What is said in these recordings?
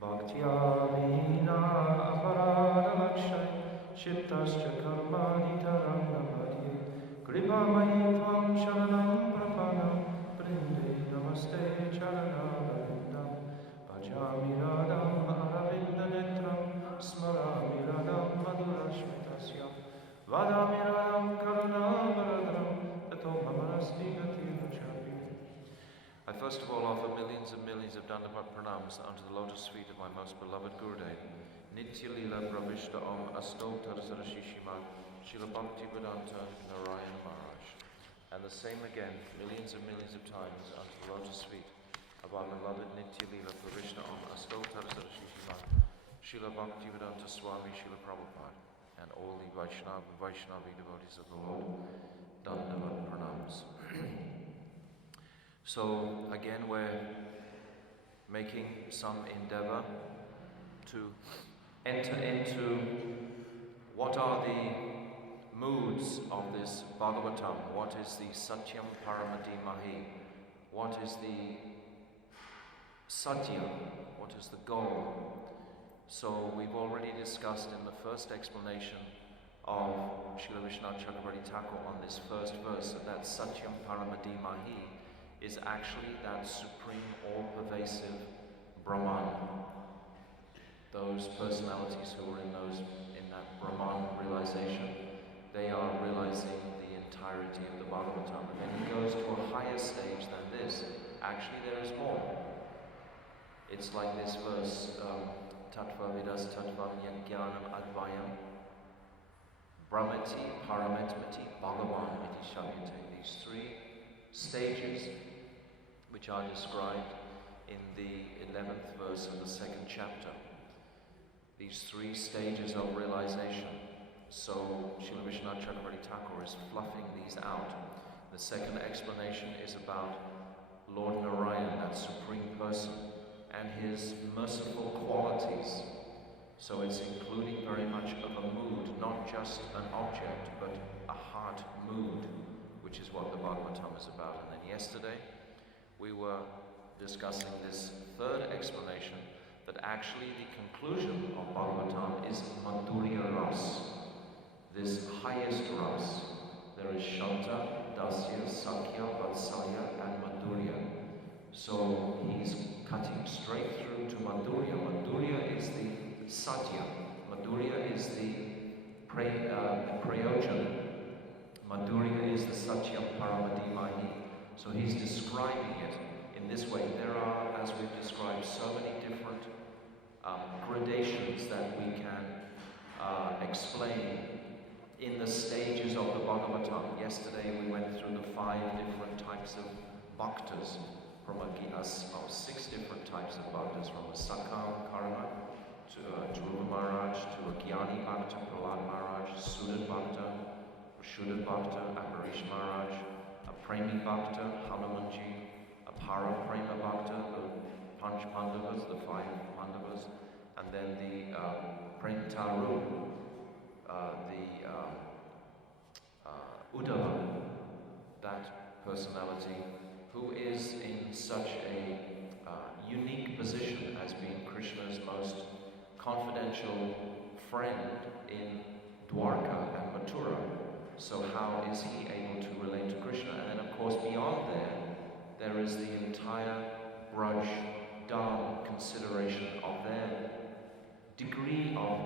Bhaktya vina aparada lakshay shiptascha karmani taranga madhye kripamayi tvam sharanam prapanam prinde namaste charanavindam bhajami radham aravinda netram smarami radham madhurashmitasya vadami radham karunavaradram tato mamarasti gatirachari. I first of all offer millions and millions of Dandavat pranams unto the lotus feet of my most beloved Gurudev, Nitya Lila Pravishta Om Asto Tarsara Shishima, Srila Bhativedanta Narayana Maharaj. And the same again, millions and millions of times unto the lotus feet of our beloved Nitya Lila Pravishta Om Asto Tarsara Shishima, Srila Bhativedanta Swami, Srila Prabhupada, and all the Vaishnavi devotees of the Lord, Dandavat pranams. So again, we're making some endeavor to enter into what are the moods of this Bhagavatam, what is the Satyam Paramadimahi, what is the Satya, what is the goal. So we've already discussed in the first explanation of Srila Vishwanath Chakravarti Thakur on this first verse that Satyam Paramadimahi is actually that supreme, all-pervasive Brahman. Those personalities who are in that Brahman realization, they are realizing the entirety of the Bhagavatam. And then he goes to a higher stage than this. Actually, there is more. It's like this verse, Tattva Vidas Tattvam Yajnanam Advayam Brahmati Paramatmati Bhagavan Iti Shavyate. These three stages which are described in the 11th verse of the second chapter. These three stages of realization. So Srila Vishwanath Chakravarti Thakur is fluffing these out. The second explanation is about Lord Narayan, that supreme person, and his merciful qualities. So it's including very much of a mood, not just an object, but a heart mood, which is what the Bhagavatam is about. And then yesterday, we were discussing this third explanation, that actually the conclusion of Bhagavatam is Madhurya Ras, this highest Ras. There is Shanta, Dasya, Sakya, Vatsalya, and Madhurya. So he's cutting straight through to Madhurya. Madhurya is the Satya. Madhurya is the Prayojan. Madhurya is the Satyam Paramadimahi. So he's describing it in this way. There are, as we've described, so many different gradations that we can explain in the stages of the Bhagavatam. Yesterday we went through the 5 different types of bhaktas, from six different types of bhaktas, from a Sakam Karma to Dhruva Maharaj, to a Jnani Bhakta, Prahlad Maharaj, Sudat Bhakta, Shuddha Bhakta, Ambarish Maharaj, a Premi Bhakta, Hanumanji, a Para Prema Bhakta, the Panch Pandavas, the 5 Pandavas, and then the Premtaru, the Uddhava, that personality who is in such a unique position as being Krishna's most confidential friend in Dwarka and Mathura. So how is he able to relate to Krishna? And then of course beyond there is the entire Braj Dham consideration of their degree of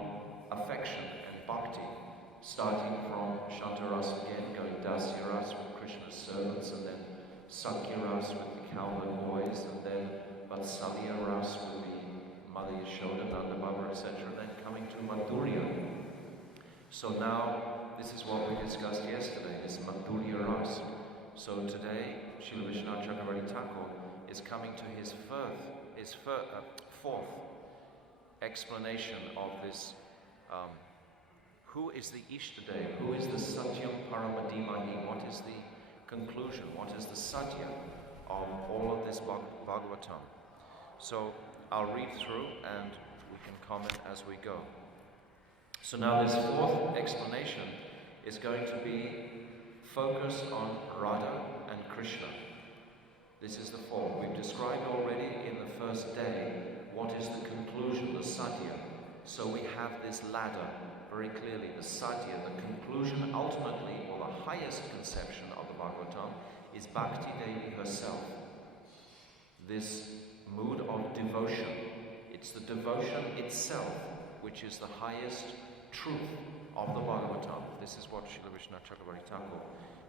affection and bhakti, starting from Shantaras again, going Dasyaras with Krishna's servants, and then Sakyaras with the cowherd boys, and then Vatsalya Ras with the Mother Yashoda, Nanda Baba, etc., and then coming to Madhurya. So now, this is what we discussed yesterday, this Madhurya Ras. So today, Srila Vishwanath Chakravarti Thakur is coming to his fourth explanation of this. Who is the Ishtadev? Who is the Satyam Paramadimahi? What is the conclusion? What is the Satya of all of this Bhagavatam? So I'll read through and we can comment as we go. So now this fourth explanation is going to be focused on Radha and Krishna. This is the fourth. We've described already in the first day what is the conclusion So we have this ladder very clearly, the sadhya, the conclusion ultimately, or the highest conception of the Bhagavatam is Bhakti Devi herself. This mood of devotion, it's the devotion itself which is the highest truth of the Bhagavatam. This is what Srila Vishwanath Chakravarti Thakur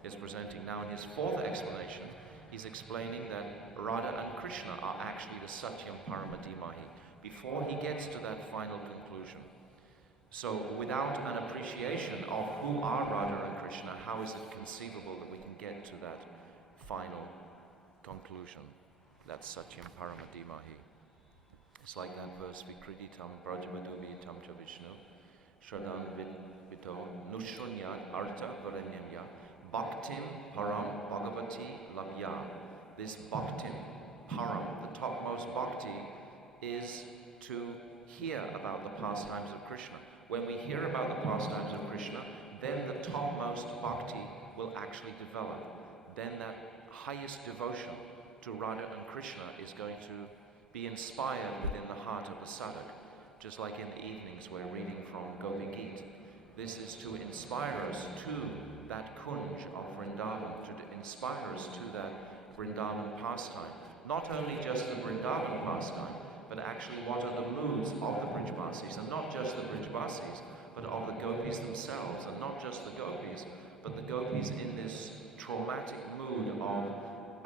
is presenting now in his fourth explanation. He's explaining that Radha and Krishna are actually the Satyam Paramadimahi before he gets to that final conclusion. So without an appreciation of who are Radha and Krishna, how is it conceivable that we can get to that final conclusion? That's Satyam Paramadimahi. It's like that verse, Vikriditam Brajavaduvitam cha Vishnu, Shradan Vito Nushunyat Arta Varenyamya, Bhaktim Param Bhagavati Labhya. This Bhaktim, Param, the topmost bhakti, is to hear about the pastimes of Krishna. When we hear about the pastimes of Krishna, then the topmost bhakti will actually develop. Then that highest devotion to Radha and Krishna is going to be inspired within the heart of the sadhak. Just like in the evenings we're reading from Gopi Geet. This is to inspire us to that kunj of Vrindavan, to inspire us to that Vrindavan pastime. Not only just the Vrindavan pastime, but actually what are the moods of the Brijbasis, and not just the Brijbasis, but of the gopis themselves, and not just the gopis, but the gopis in this traumatic mood of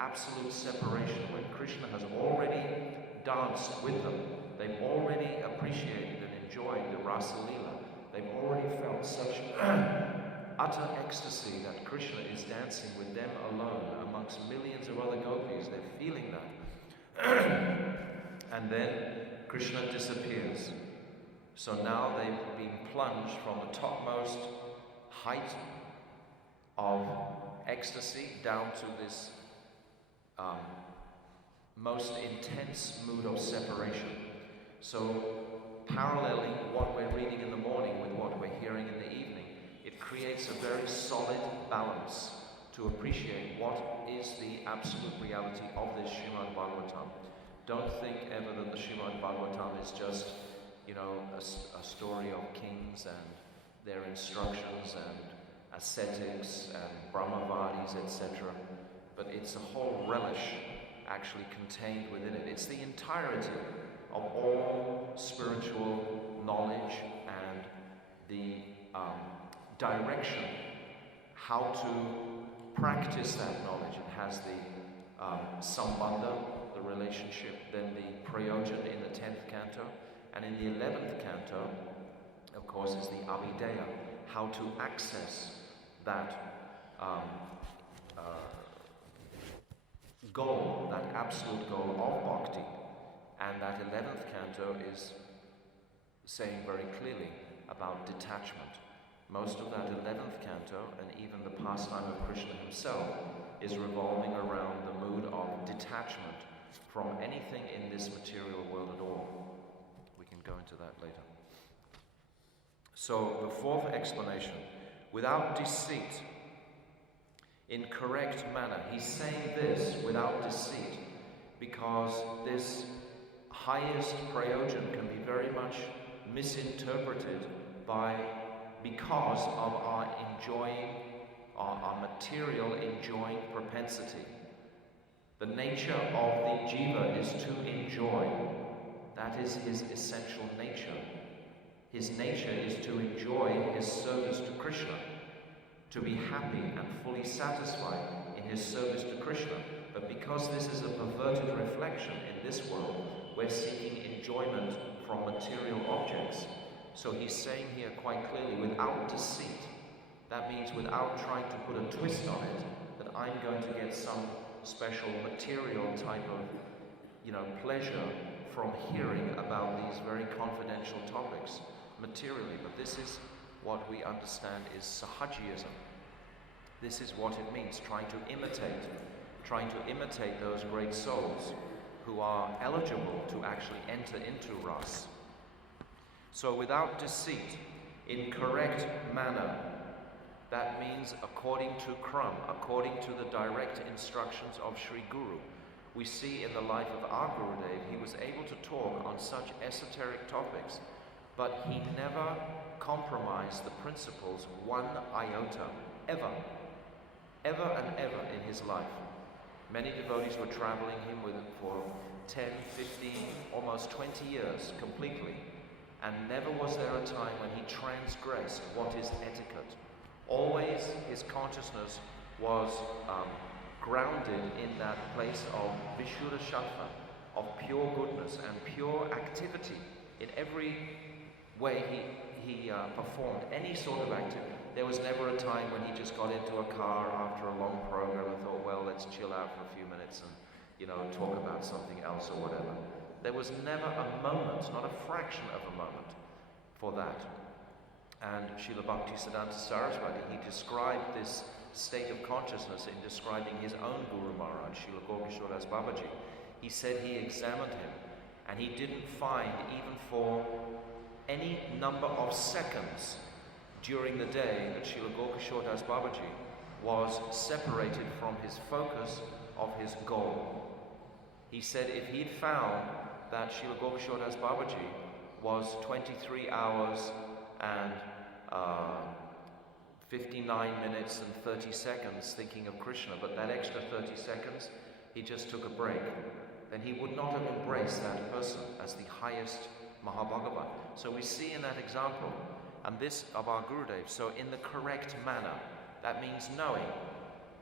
absolute separation, when Krishna has already danced with them, they've already appreciated and enjoyed the Rasa Leela, they've already felt such utter ecstasy that Krishna is dancing with them alone amongst millions of other gopis. They're feeling that. And then Krishna disappears. So now they've been plunged from the topmost height of ecstasy down to this most intense mood of separation. So paralleling what we're reading in the morning with what we're hearing in the evening, it creates a very solid balance to appreciate what is the absolute reality of this Srimad Bhagavatam. Don't think ever that the Srimad Bhagavatam is just, a story of kings and their instructions and ascetics and Brahmavadis, etc. But it's a whole relish actually contained within it. It's the entirety of all spiritual knowledge and the direction, how to practice that knowledge. It has the sambandha, the relationship, then the prayojan in the 10th canto, and in the 11th canto, of course, is the avideya, how to access that goal, that absolute goal of bhakti. And that 11th canto is saying very clearly about detachment. Most of that 11th canto, and even the pastime of Krishna himself, is revolving around the mood of detachment from anything in this material world at all. We can go into that later. So the fourth explanation, without deceit, in correct manner. He's saying this without deceit because this highest prayojan can be very much misinterpreted because of our enjoying, our material enjoying propensity. The nature of the jiva is to enjoy. That is his essential nature. His nature is to enjoy his service to Krishna, to be happy and fully satisfied in his service to Krishna. But because this is a perverted reflection in this world, we're seeking enjoyment from material objects. So he's saying here quite clearly, without deceit. That means without trying to put a twist on it, that I'm going to get some special material type of, pleasure from hearing about these very confidential topics materially. But this is what we understand is sahajiyism. This is what it means, trying to imitate those great souls who are eligible to actually enter into ras. So without deceit, in correct manner, that means according to Kram, according to the direct instructions of Sri Guru. We see in the life of our Gurudev, he was able to talk on such esoteric topics but he never compromised the principles one iota, ever and ever in his life. Many devotees were traveling him with for 10, 15, almost 20 years completely, and never was there a time when he transgressed what is etiquette. Always his consciousness was grounded in that place of Vishuddha Sattva, of pure goodness and pure activity. In every way he performed any sort of activity. There was never a time when he just got into a car after a long program and thought, well, let's chill out for a few minutes and, talk about something else or whatever. There was never a moment, not a fraction of a moment for that. And Srila Bhativedanta Saraswati, he described this state of consciousness in describing his own Guru Maharaj, Srila Gopinath Babaji. He said he examined him and he didn't find, even for any number of seconds during the day, that Srila Gopinath Babaji was separated from his focus of his goal. He said if he'd found that Srila Gopinath Babaji was 23 hours and 59 minutes and 30 seconds thinking of Krishna, but that extra 30 seconds, he just took a break, then he would not have embraced that person as the highest Mahabhagavan. So we see in that example, and this of our Gurudev, so in the correct manner, that means knowing.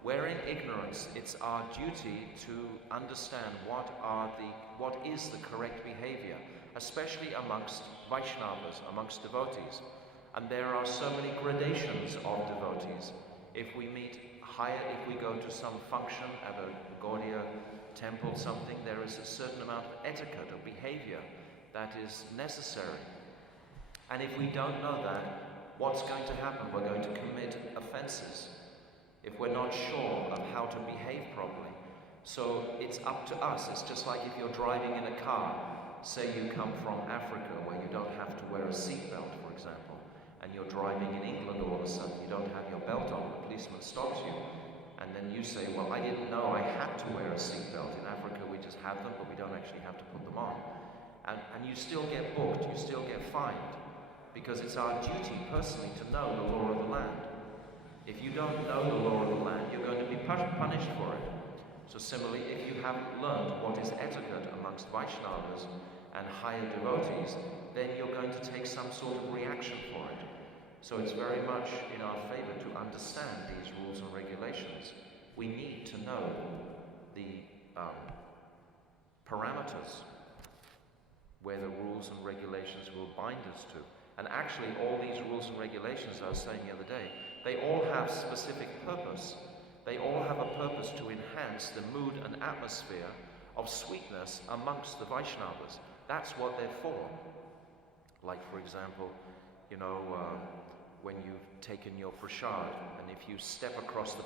Where in ignorance, it's our duty to understand what is the correct behavior, especially amongst Vaishnavas, amongst devotees. And there are so many gradations of devotees. If we meet higher, if we go to some function at a Gaudiya temple, something, there is a certain amount of etiquette or behavior that is necessary. And if we don't know that, what's going to happen? We're going to commit offenses if we're not sure of how to behave properly. So it's up to us. It's just like if you're driving in a car, say you come from Africa where you don't have to wear a seatbelt, for example, and you're driving in England all of a sudden, you don't have your belt on, the policeman stops you, and then you say, well, I didn't know I had to wear a seatbelt. In Africa we just have them, but we don't actually have to put them on. And you still get booked, you still get fined, because it's our duty personally to know the law of the land. If you don't know the law of the land, you're going to be punished for it. So similarly, if you haven't learned what is etiquette amongst Vaishnavas and higher devotees, then you're going to take some sort of reaction for it. So it's very much in our favor to understand these rules and regulations. We need to know the parameters where the rules and regulations will bind us to. And actually all these rules and regulations, I was saying the other day, they all have specific purpose. They all have a purpose to enhance the mood and atmosphere of sweetness amongst the Vaishnavas. That's what they're for. Like, for example, when you've taken your prasad, and if you step across the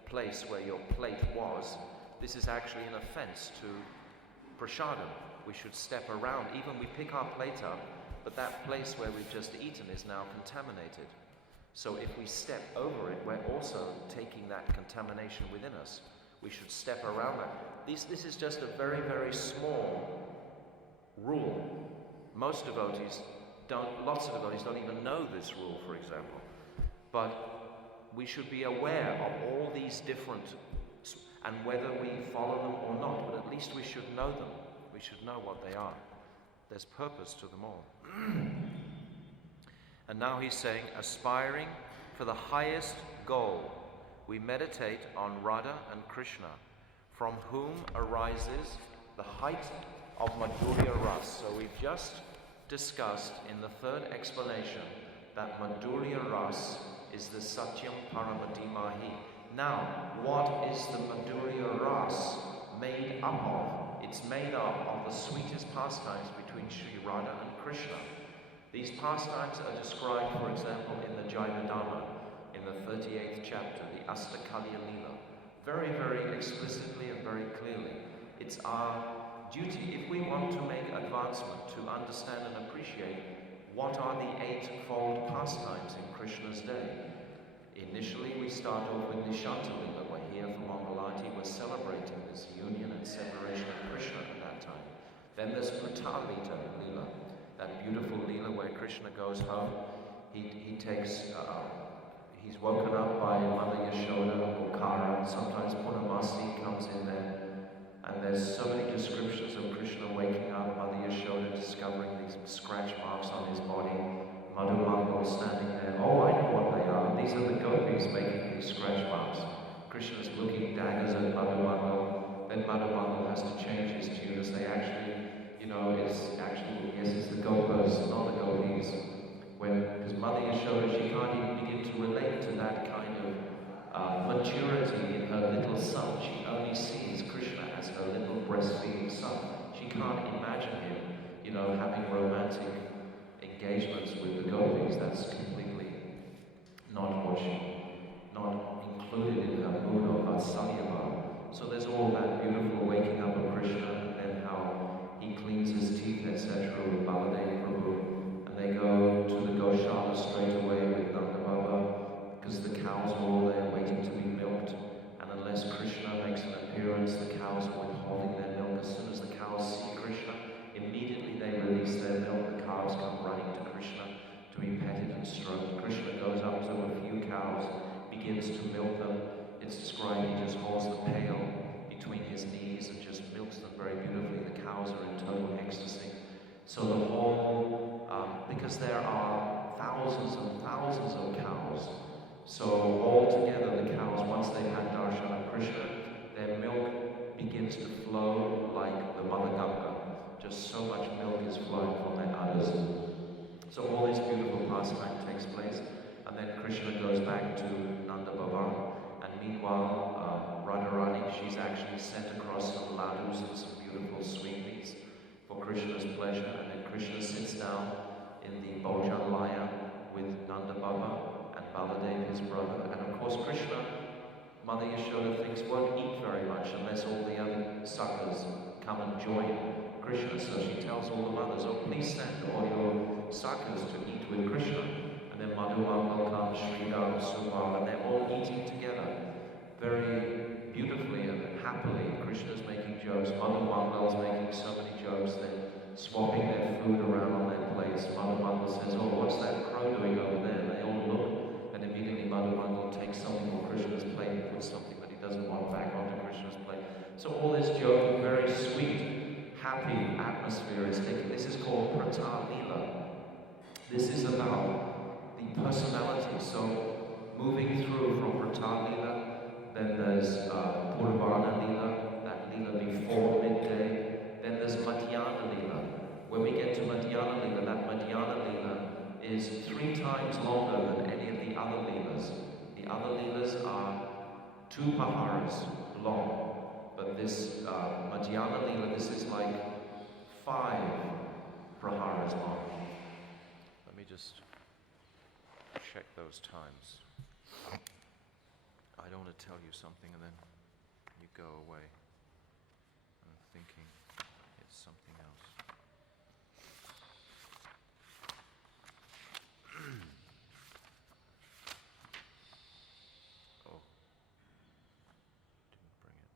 place where your plate was, this is actually an offense to prasadam. We should step around. Even we pick our plate up, but that place where we've just eaten is now contaminated. So if we step over it, we're also taking that contamination within us. We should step around that. This is just a very, very small rule. Lots of devotees don't even know this rule, for example. But we should be aware of all these different, and whether we follow them or not, but at least we should know them. We should know what they are. There's purpose to them all. And now he's saying, aspiring for the highest goal, we meditate on Radha and Krishna, from whom arises the height of Madhurya Ras. So we've just discussed in the third explanation that Madhurya Ras is the Satyam Paramadimahi. Now, what is the Madhurya Ras made up of? It's made up of the sweetest pastimes between Sri Radha and Krishna. These pastimes are described, for example, in the Jayavadana, in the 38th chapter, the Astakalya Leela, very, very explicitly and very clearly. It's our duty, if we want to make advancement, to understand and appreciate what are the eightfold pastimes in Krishna's day. Initially, we start off with Nishanta Leela. We're here for Mangalati, we're celebrating this union and separation of Krishna at that time. Then there's Pratalita Leela, that beautiful Leela Krishna goes home, he takes, he's woken up by Mother Yashoda or Kara. Sometimes Purnamasi comes in there, and there's so many descriptions of Krishna waking up, Mother Yashoda discovering these scratch marks on his body, Madhumangal standing there. Oh, I know what they are. These are the gopis making these scratch marks. Krishna's looking daggers at Madhumangal. Then Madhumangal has to change his tune and say, actually, you know, it's the gopas, not the gopis. Because Mother Yashoda, she can't even begin to relate to that kind of maturity in her little son. She only sees Krishna as her little breastfeeding son. She can't imagine him, you know, having romantic engagements with the gopis. That's completely not included in her mood of Vatsalya. So there's all that beautiful waking up of Krishna, and then how he cleans his teeth, etc. with Baladev Prabhu, and they go to the Goshala straight away with Nanda Baba, because the cows are all there waiting to be milked, and unless Krishna makes an appearance, the cows are withholding their milk. As soon as the cows see Krishna, immediately they release their milk. The calves come running to Krishna to be petted and stroked. Krishna goes up to a few cows, begins to milk them. It's described he just holds the pail between his knees and just milks them very beautifully. The cows are in total ecstasy. So the whole, because there are thousands and thousands of cows, so all together the cows, once they've had darshan of Krishna, their milk begins to flow like the Mother Ganga. Just so much milk is flowing from their udders. So all this beautiful pastime takes place, and then Krishna goes back to Nanda Bhavan, and meanwhile Radharani, she's actually sent across some ladus and some beautiful sweetmeats for Krishna's pleasure, and then Krishna sits down in the Bhojan Laya with Nanda Baba and Baladev, his brother, and of course Krishna, Mother Yashoda thinks, won't eat very much unless all the other suckers come and join Krishna. So she tells all the mothers, oh, please send all your suckers to eat with Krishna. And then Madhumangal comes, Sridam, Sumar, and they're all eating together very beautifully and happily. Krishna's making jokes, Madhumangal's making so many jokes, they're swapping their food around on their plates. Madhumangal says, oh, what's that crow doing over there? And they all look, and immediately Madhumangal takes something from Krishna's plate and puts something that he doesn't want back onto Krishna's plate. So all this joke, very sweet, happy atmosphere is taken. This is called Prata Lila. This is about the personality. So moving through from Prata Lila, then there's Purvana Lila, that Lila before midday. Then there's Madhyana Lila. When we get to Madhyana Lila, that Madhyana Lila is 3 times longer than any of the other Leelas. The other Leelas are 2 paharas long. But this Madhyana Lila, this is like 5 praharas long. Let me just check those times. I don't want to tell you something and then you go away. I'm thinking it's something else. Oh, didn't bring it.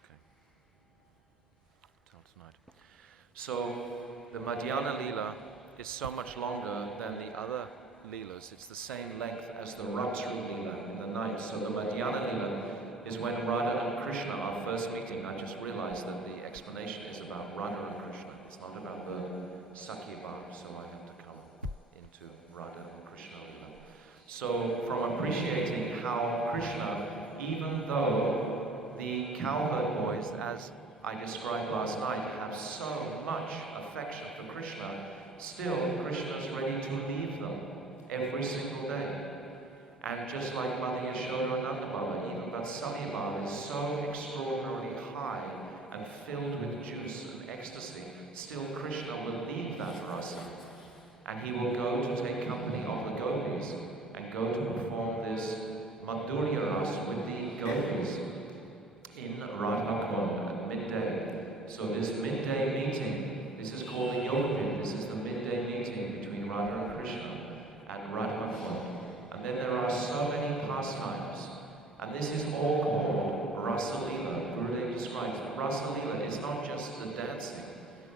Okay. Till tonight. So the Madhyana Lila is so much longer than the other Leelas. It's the same length as the Ratru Leela in the night. So the Madhyana Leela is when Radha and Krishna are first meeting. I just realized that the explanation is about Radha and Krishna. It's not about the Sakya Bhav, so I have to come into Radha and Krishna Leela. So from appreciating how Krishna, even though the cowherd boys, as I described last night, have so much affection for Krishna, still Krishna's ready to leave them every single day. And just like Mother Yashoda and Nanda Baba, even Vatsalya is so extraordinarily high and filled with juice and ecstasy, still Krishna will leave that rasa, and he will go to take company of the gopis and go to perform this Madhurya rasa with the gopis in Radha Kund at midday. So this midday meeting, this is called the Yogapin. This is the midday meeting between Radha and Krishna and Radha Kund. And then there are so many pastimes, and this is all called Rasa Leela. Gurudev describes it. Rasa Leela not just the dancing,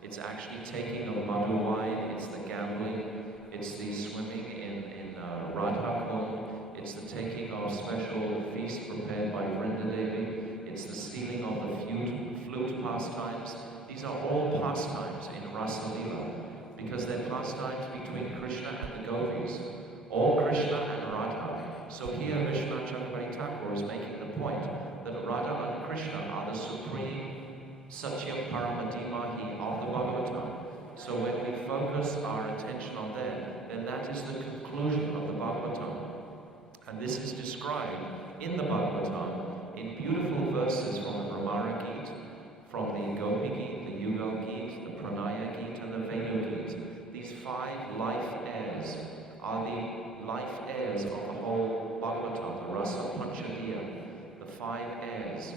it's actually taking of madhu wine, it's the gambling, it's the swimming in Radha Kund, it's the taking of special feast prepared by Vrindavan, it's the stealing of the flute pastimes. These are all pastimes in Rasa Leela, because they're pastimes between Krishna and the gopis, all Krishna and Radha. So here Vishwanath Chakravarti Thakur is making the point that Radha and Krishna are the supreme Satyam Paramadimahi of the Bhagavatam. So when we focus our attention on them, then that is the conclusion of the Bhagavatam. And this is described in the Bhagavatam in beautiful verses from the Brahmara Gita, from the Gopi Gita, the Yugal Gita, the Pranaya Gita, and the Venu Gita. These 5 life heirs are the life heirs of the whole Bhagavatam, the Rasa Panchadiya, the 5 heirs.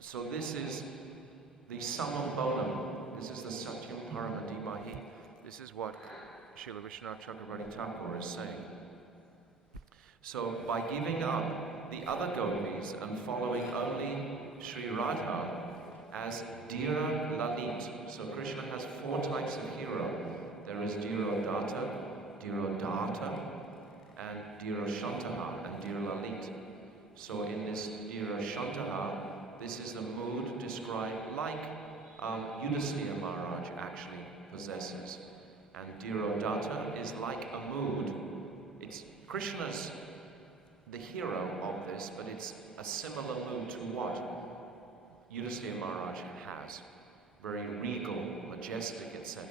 So this is the summum bonum, this is the Satyam Paramadimahi. This is what Srila Vishwanath Chakravarti Thakur is saying. So by giving up the other gopis and following only Sri Radha as Dhira Lalit. So Krishna has 4 types of hero. There is Dhirodata, Dhirodata, and Dhiroshantaha, and Dhira Lalit. So in this Dhiroshantaha, this is the mood described like Yudhisthira Maharaj actually possesses. And Dhirodata is like a mood. It's Krishna's the hero of this, but it's a similar mood to what Yudhisthira Maharaj has. Very regal, majestic, etc.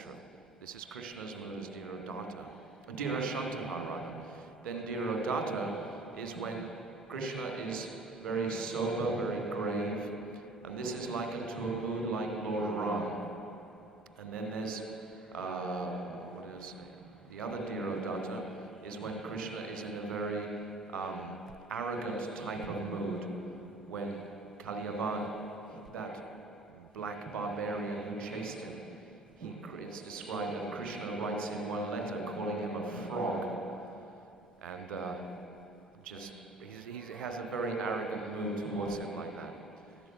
This is Krishna's mood as Dhirodata. Dhiroshantaha rather. Then Dhirodata is when Krishna is very sober, very grave, and this is likened to a mood like Lord Ram. And then there's the other Dhirodata is when Krishna is in a very arrogant type of mood, when Kaliyavan, that black barbarian who chased him, it's described that Krishna writes in one letter calling him a frog, and he has a very arrogant mood towards him like that.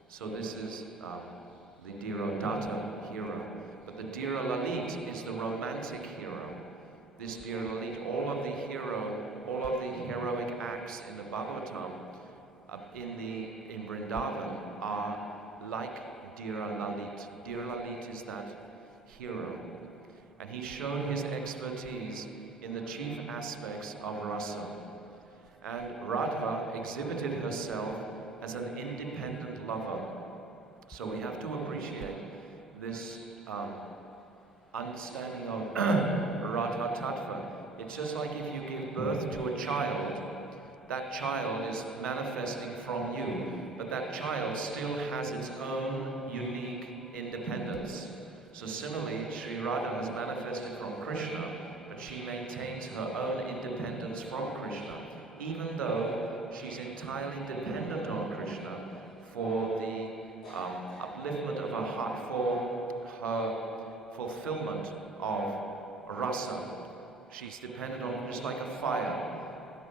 So this is the Dhirodata hero. But the Dhira Lalit is the romantic hero. This Dhira Lalit, all of the heroic acts in the Bhagavatam in Vrindavan are like Dhira Lalit. Dhira Lalit is that hero. And he showed his expertise in the chief aspects of rasa. And Radha exhibited herself as an independent lover. So we have to appreciate this understanding of Radha Tattva. It's just like if you give birth to a child, that child is manifesting from you, but that child still has its own unique independence. So similarly, Sri Radha has manifested from Krishna, but she maintains her own independence from Krishna, even though she's entirely dependent on Krishna for the upliftment of her heart, for her fulfillment of rasa. She's dependent on, just like a fire.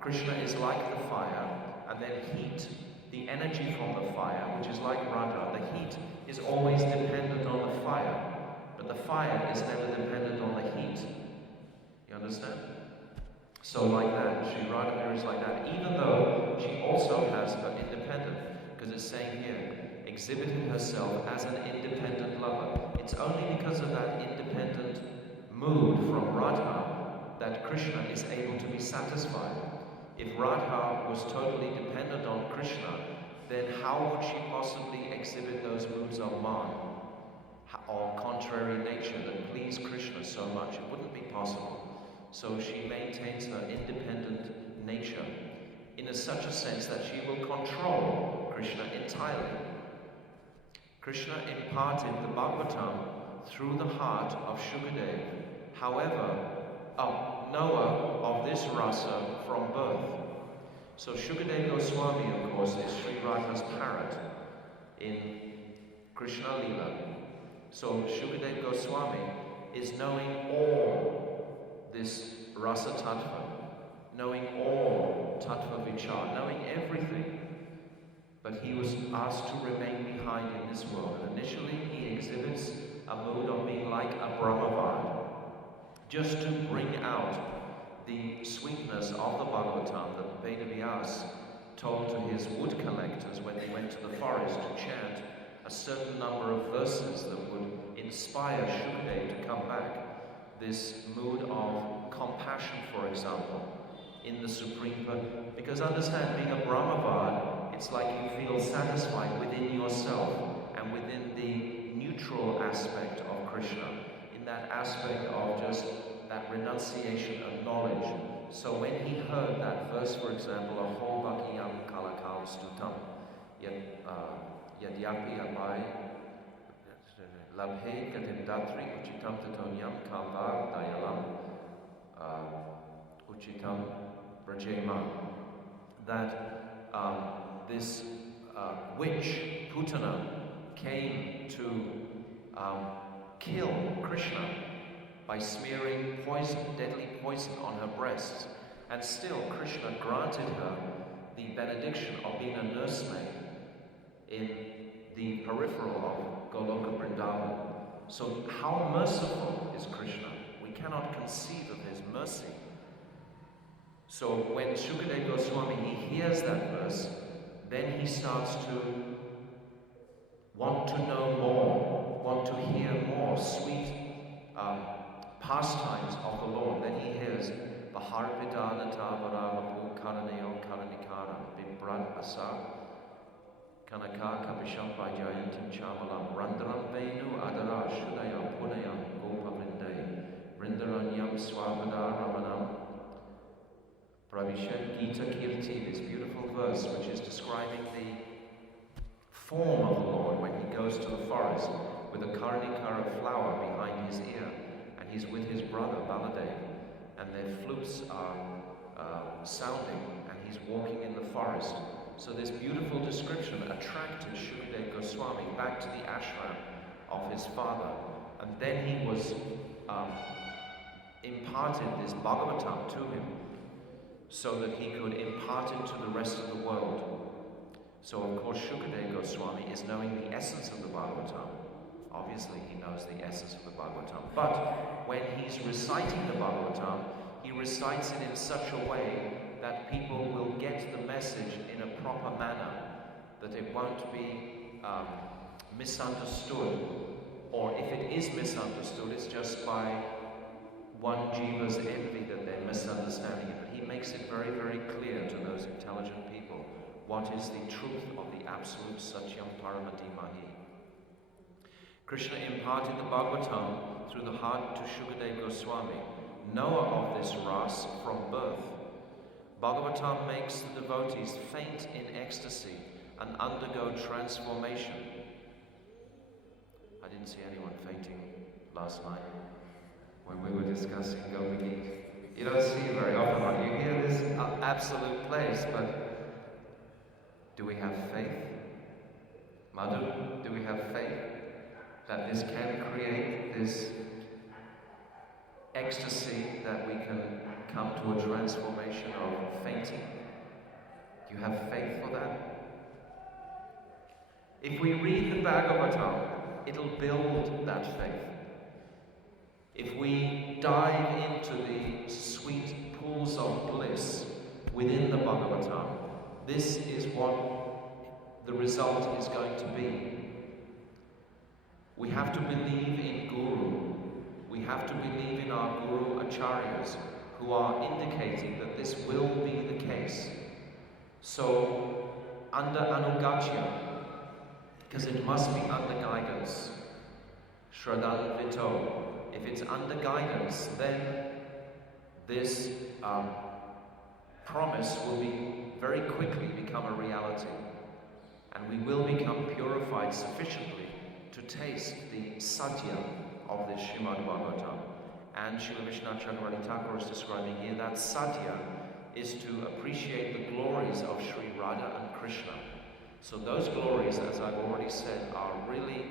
Krishna is like the fire, and then heat, the energy from the fire, which is like Radha. The heat is always dependent on the fire, but the fire is never dependent on the heat. You understand? So like that, Sri Radha is like that, even though she also has her independent, because it's saying here, exhibiting herself as an independent lover. It's only because of that independent mood from Radha that Krishna is able to be satisfied. If Radha was totally dependent on Krishna, then how would she possibly exhibit those moods of man, or contrary nature that please Krishna so much? It wouldn't be possible. So she maintains her independent nature in such a sense that she will control Krishna entirely. Krishna imparted the Bhagavatam through the heart of Shukadev. However, Noah of this rasa from birth. So Shukadev Goswami, of course, is Sri Radha's parrot in Krishna Leela. So Shukadev Goswami is knowing all this rasa tattva, knowing all tattva vichar, knowing everything. But he was asked to remain behind in this world. And initially he exhibits a mood of being like a Brahmavan, just to bring out the sweetness of the Bhagavatam that Vedavyas told to his wood collectors when they went to the forest to chant a certain number of verses that would inspire Shukadeva to come back. This mood of compassion, for example, in the Supreme Person. Because understand, being a Brahmavan, it's like you feel satisfied within yourself and within the neutral aspect of Krishna, in that aspect of just that renunciation of knowledge. So when he heard that verse, for example, of Ho Bhakiyam Kalakal Stutam, Yadyapi Abai Labhe Katindatri Uchitam Tatonyam Kalvar Dayalam Uchitam Brajema, that this witch, Putana, came to kill Krishna by smearing poison, deadly poison on her breasts, and still Krishna granted her the benediction of being a nursemaid in the peripheral of Goloka Vrindavan. So how merciful is Krishna? We cannot conceive of his mercy. So when Shukadeva Goswami, he hears that verse, then he starts to want to know more, want to hear more sweet pastimes of the Lord. Then he hears Bhativedanta Varavapu Karaneo Karanikara Bibrat Asa Kanaka Kapisham Vajayantim Chamalam Randram Venu Adara Shudayam Punayam Gopa Vrinday Vrindaranyam Swavada Ramanam Pravished Gita Kirti, this beautiful verse which is describing the form of the Lord when he goes to the forest with a karnikara flower behind his ear, and he's with his brother Baladev, and their flutes are sounding, and he's walking in the forest. So this beautiful description attracted Shukadeva Goswami back to the ashram of his father, and then he was imparted this Bhagavatam to him, so that he could impart it to the rest of the world. So of course Shukadeva Goswami is knowing the essence of the Bhagavatam. Obviously he knows the essence of the Bhagavatam. But when he's reciting the Bhagavatam, he recites it in such a way that people will get the message in a proper manner, that it won't be misunderstood, or if it is misunderstood, it's just by one jiva's envy that they're misunderstanding it. But he makes it very, very clear to those intelligent people what is the truth of the absolute Satyam Paramati Mahi. Krishna imparted the Bhagavatam through the heart to Shukadeva Goswami, knower of this ras from birth. Bhagavatam makes the devotees faint in ecstasy and undergo transformation. I didn't see anyone fainting last night when we were discussing Gopinath. You don't see it very often, right? You hear this absolute place, but do we have faith? Madhu, do we have faith that this can create this ecstasy, that we can come to a transformation of fainting? Do you have faith for that? If we read the Bhagavatam, it'll build that faith. If we dive into the sweet pools of bliss within the Bhagavatam, this is what the result is going to be. We have to believe in Guru. We have to believe in our Guru Acharyas, who are indicating that this will be the case. So, under Anugatya, because it must be under guidance, Shraddhan Vito, if it's under guidance, then this promise will be very quickly become a reality, and we will become purified sufficiently to taste the sadhya of this Srimad Bhagavatam. And Srila Vishwanath Chakravarti Thakur is describing here that sadhya is to appreciate the glories of Sri Radha and Krishna. So those glories, as I've already said, are really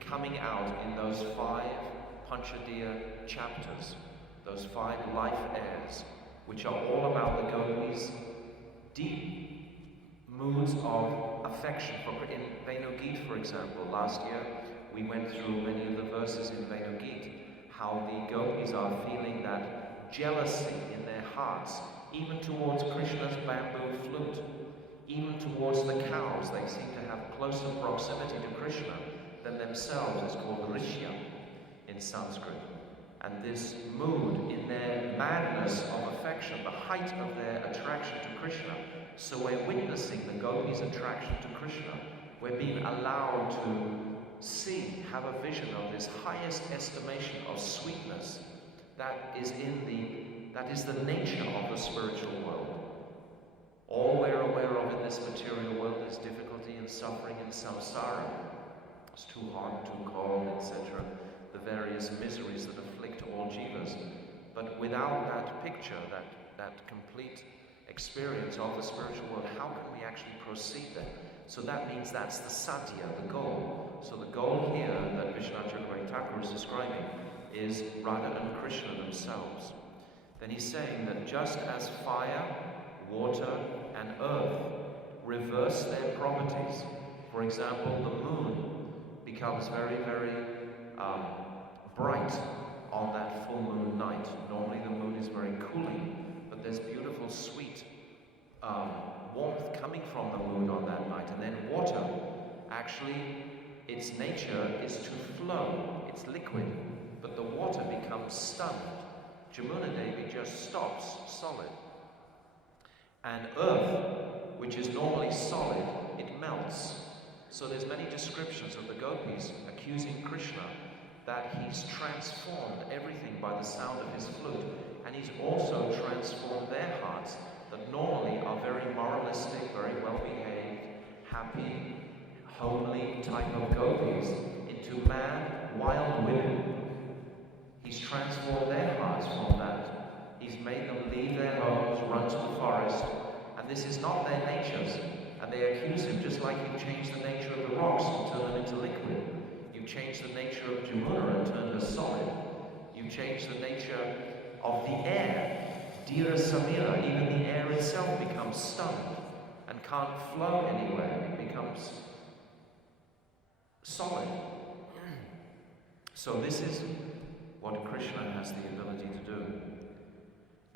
coming out in those 5 Panchadiya chapters, those 5 life airs, which are all about the gopis' deep moods of affection. In Venu Geet, for example, last year, we went through many of the verses in Venugit, how the gopis are feeling that jealousy in their hearts, even towards Krishna's bamboo flute, even towards the cows. They seem to have closer proximity to Krishna than themselves. It's called Rishya in Sanskrit. And this mood in their madness of affection, the height of their attraction to Krishna. So we're witnessing the gopis' attraction to Krishna. We're being allowed to see, have a vision of this highest estimation of sweetness that is the nature of the spiritual world. All we're aware of in this material world is difficulty and suffering and samsara. It's too hot, too cold, etc. The various miseries that afflict all jivas. But without that picture, that complete experience of the spiritual world, how can we actually proceed there? So that means that's the sadhya, the goal. So the goal here that Vishwanath Chakravarti Thakur is describing is Radha and Krishna themselves. Then he's saying that just as fire, water, and earth reverse their properties, for example, the moon becomes very, very bright on that full moon night. Normally the moon is very cooling, but there's beautiful, sweet warmth coming from the moon on that night. And then water, actually, its nature is to flow. It's liquid, but the water becomes stunned. Jamuna Devi just stops solid. And earth, which is normally solid, it melts. So there's many descriptions of the gopis accusing Krishna that he's transformed everything by the sound of his flute, and he's also transformed their hearts that normally are very moralistic, very well-behaved, happy, homely type of gopis into mad, wild women. He's transformed their hearts from that. He's made them leave their homes, run to the forest, and this is not their natures. And they accuse him, just like you've changed the nature of the rocks and turned them into liquid. You've changed the nature of Jamuna and turned her solid. You've changed the nature of the air. Dira Samira, even the air itself becomes stunned and can't flow anywhere. It becomes solid. So this is what Krishna has the ability to do.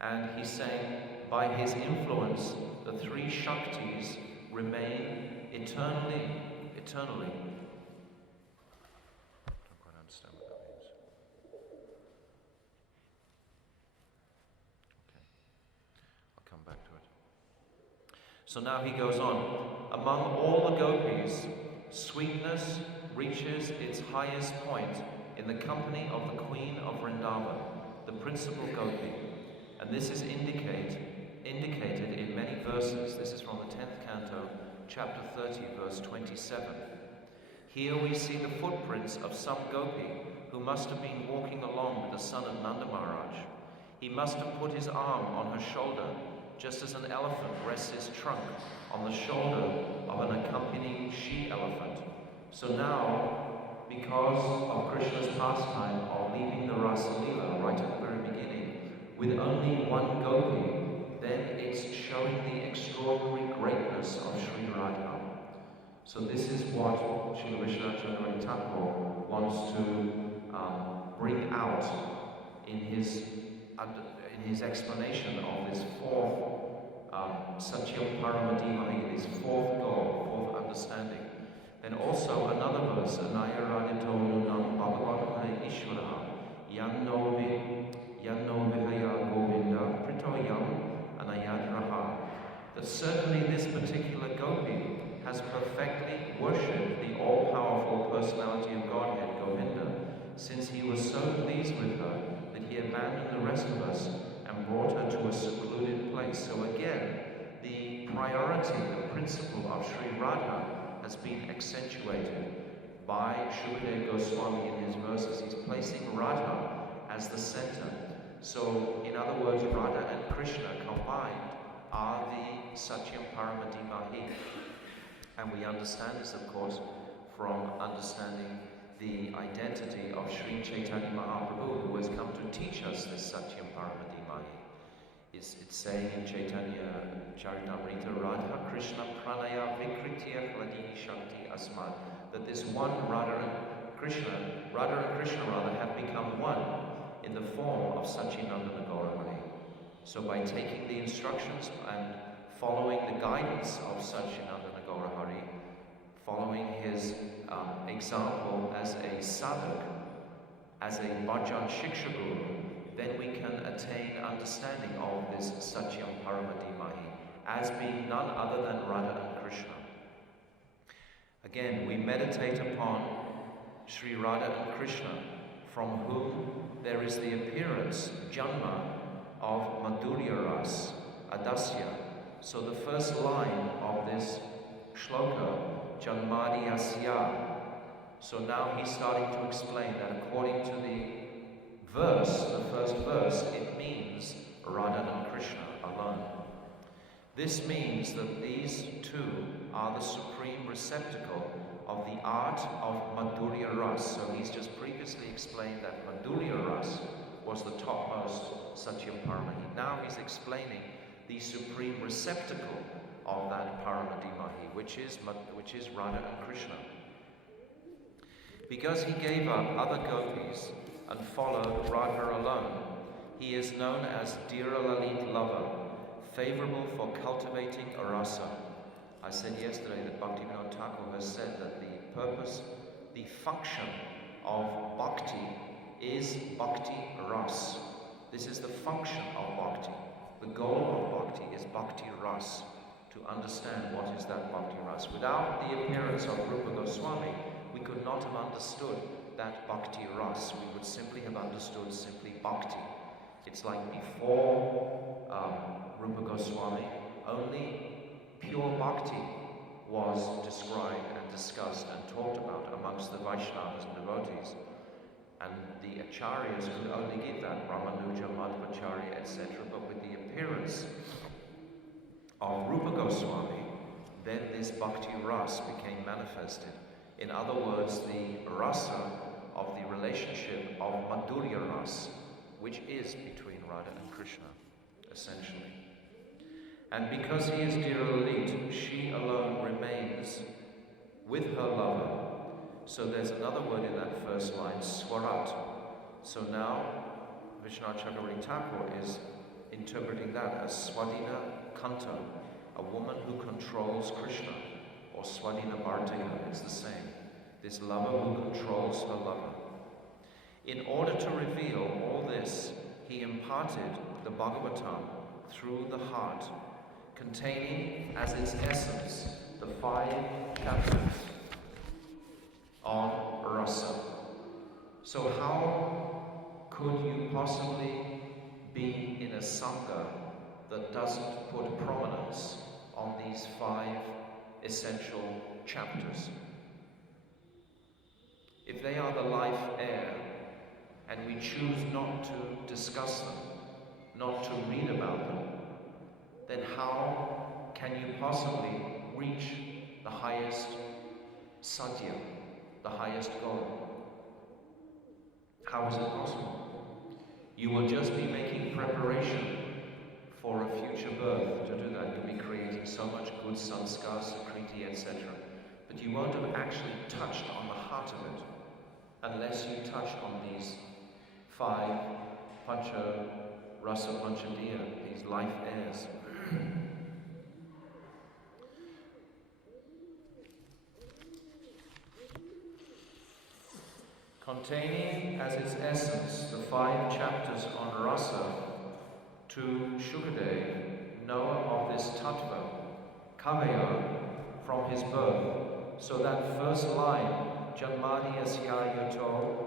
And he's saying, by his influence, the three Shaktis remain eternally. I don't quite understand what that means. Okay, I'll come back to it. So now he goes on. Among all the gopis, sweetness reaches its highest point in the company of the Queen of Vrindavan, the principal gopi. And this is indicated in many verses. This is from the 10th canto, chapter 30, verse 27. Here we see the footprints of some gopi who must have been walking along with the son of Nanda Maharaj. He must have put his arm on her shoulder, just as an elephant rests his trunk on the shoulder of an accompanying she-elephant. So now, because of Krishna's pastime of leaving the Rasa Leela right at the very beginning, with only one gopi, then it's showing the extraordinary greatness of Sri Radha. So this is what Srila Vishwanath Chakravarti Thakur wants to bring out in his explanation of this fourth Satyam Paramadimahi, this fourth goal, fourth understanding. Then also another verse, Anaya Radito Nunam Bhagavan Ishvara Yanno Vihaya Govinda Pritoyam Anayadraha. That certainly this particular gopi has perfectly worshipped the all-powerful personality of Godhead, Govinda, since he was so pleased with her that he abandoned the rest of us and brought her to a secluded place. So again, the priority, the principle of Sri Radha has been accentuated by Shukdev Goswami in his verses. He's placing Radha as the center. So, in other words, Radha and Krishna combined are the Satyam Paramadimahi. And we understand this, of course, from understanding the identity of Sri Chaitanya Mahaprabhu, who has come to teach us this Satyam Paramadimahi. It's saying in Chaitanya Charitamrita, Radha Krishna Pranaya Vikritya Hladini Shakti Asmat, that this one Radha Radha and Krishna have become one in the form of Satchidananda Gaurahari. So by taking the instructions and following the guidance of Satchidananda Gaurahari, following his example as a sadhak, as a bhajan shiksha guru, then we can attain understanding of this Satyam Paramadimahi as being none other than Radha and Krishna. Again, we meditate upon Sri Radha and Krishna, from whom there is the appearance, janma, of Madhurya Ras, Adasya. So the first line of this shloka, Janmadi Asya. So now he's starting to explain that according to the verse, the first verse, it means Radha and Krishna alone. This means that these two are the supreme receptacle of the art of Madhurya Ras. So he's just previously explained that Madhurya Ras was the topmost Satyam Paramadi. Now he's explaining the supreme receptacle of that Paramadimahi, which is Radha and Krishna. Because he gave up other gopis and followed Radha alone, he is known as Dhira Lalit lover, favorable for cultivating arasa. I said yesterday that Bhativedanta has said that the purpose, the function of bhakti is bhakti ras. This is the function of bhakti. The goal of bhakti is bhakti ras, to understand what is that bhakti ras. Without the appearance of Rupa Goswami, we could not have understood that bhakti ras. We would simply have understood simply bhakti. It's like before Rupa Goswami, only pure bhakti was described and discussed and talked about amongst the Vaishnavas and devotees. And the acharyas could only give that, Ramanuja, Madhvacharya, etc. But with the appearance of Rupa Goswami, then this bhakti ras became manifested. In other words, the rasa of the relationship of Madhurya Ras, which is between Radha and Krishna, essentially. And because he is Dhira Lalit, she alone remains with her lover. So there's another word in that first line, swarat. So now Vishwanath Chakravarti Thakur is interpreting that as Swadina Kanta, a woman who controls Krishna, or Swadina Bhartika, it's the same. This lover who controls her lover. In order to reveal all this, he imparted the Bhagavatam through the heart, containing as its essence the 5 chapters on rasa. So how could you possibly be in a sangha that doesn't put prominence on these 5 essential chapters? If they are the life air, and we choose not to discuss them, not to read about them, then how can you possibly reach the highest sadhya, the highest goal? How is it possible? You will just be making preparation for a future birth to do that. You'll be creating so much good sanskars, sakriti, etc. But you won't have actually touched on the heart of it unless you touch on these 5 pancha rasa panchadiya, these life airs. Containing as its essence the 5 chapters on rasa, to Shukadev, knower of this tattva, kavaya, from his birth. So that first line, Janmadi Asya Yato,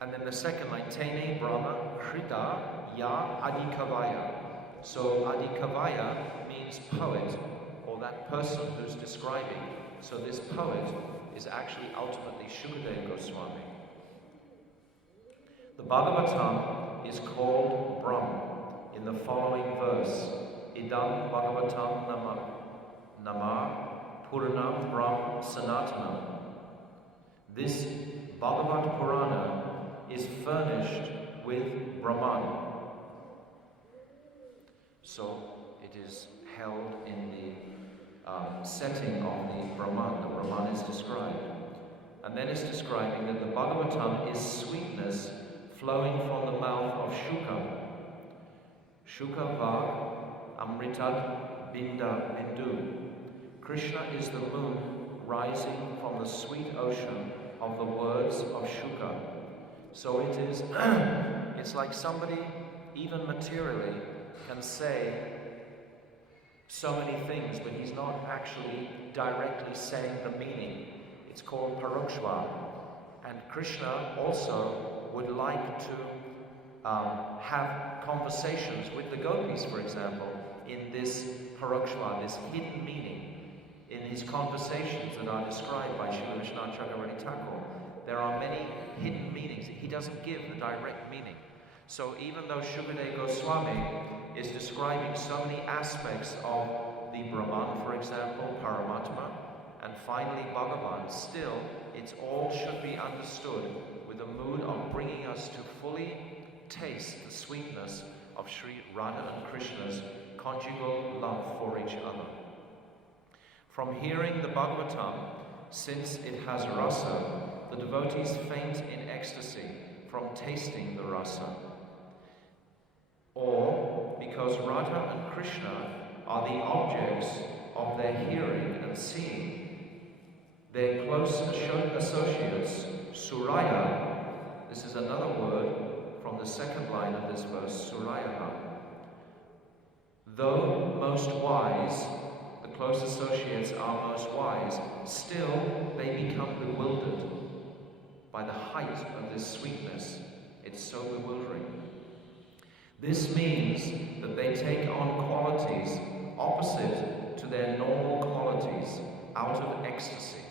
and then the second line, Tene Brahma Krita Ya Adikavaya. So Adikavaya means poet, or that person who's describing. So this poet is actually ultimately Shukadev Goswami. The Bhagavatam is called Brahm in the following verse, Idam Bhagavatam Nama Puranam Brahm Sanatanam. This Bhagavat Purana is furnished with Brahman. So it is held in the setting of the Brahman. The Brahman is described. And then it's describing that the Bhagavatam is sweetness flowing from the mouth of Shuka. Shuka Vag Amritad Binda Bindu. Krishna is the moon rising from the sweet ocean of the words of Shuka. So it is, it's like somebody, even materially, can say so many things, but he's not actually directly saying the meaning. It's called parokshva. And Krishna also would like to have conversations with the gopis, for example, in this parokshva, this hidden meaning. In his conversations that are described by Srila Vishwanath Chakravarti Thakur, there are many hidden meanings. He doesn't give the direct meaning. So even though Shukadeva Goswami is describing so many aspects of the Brahman, for example, Paramatma, and finally Bhagavan, still it all should be understood with a mood of bringing us to fully taste the sweetness of Sri Radha and Krishna's conjugal love for each other. From hearing the Bhagavatam, since it has rasa, the devotees faint in ecstasy from tasting the rasa. Or because Radha and Krishna are the objects of their hearing and seeing, their close associates, Suraya, this is another word from the second line of this verse, Suraya. Though most wise, the close associates are most wise, still they become bewildered by the height of this sweetness. It's so bewildering. This means that they take on qualities opposite to their normal qualities out of ecstasy.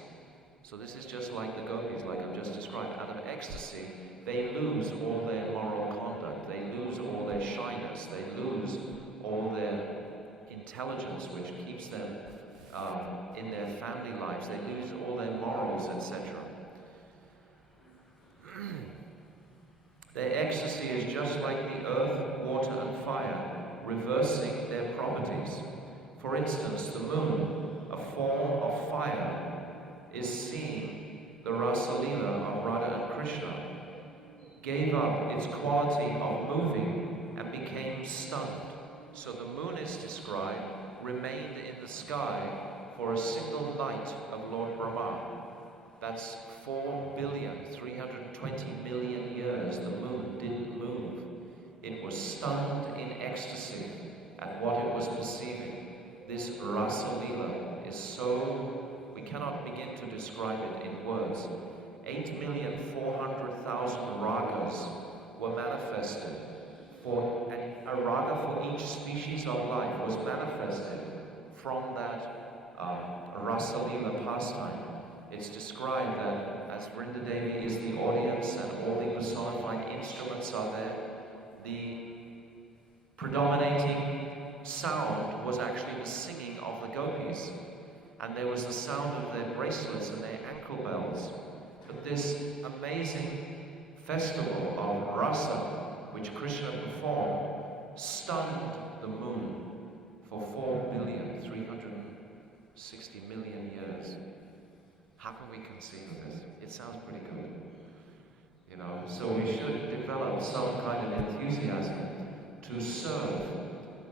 So this is just like the gopis, like I've just described. Out of ecstasy, they lose all their moral conduct, they lose all their shyness, they lose all their intelligence which keeps them in their family lives, they lose all their morals, etc. Their ecstasy is just like the earth, water and fire, reversing their properties. For instance, the moon, a form of fire, is seeing the Rasa Leela of Radha and Krishna, gave up its quality of moving and became stunned. So the moon is described, remained in the sky for a single night of Lord Brahma. That's 4,320,000,000 years the moon didn't move. It was stunned in ecstasy at what it was perceiving. This Rasa Leela is so, we cannot begin to describe it in words. 8,400,000 ragas were manifested. And a raga for each species of life was manifested from that Rasa Leela pastime. It's described that as Vrindavan is the audience and all the personified instruments are there, the predominating sound was actually the singing of the gopis, and there was the sound of their bracelets and their ankle bells. But this amazing festival of rasa, which Krishna performed, stunned the moon for 4,360,000,000 years. How can we conceive of this? It sounds pretty good. You know, so we should develop some kind of enthusiasm to serve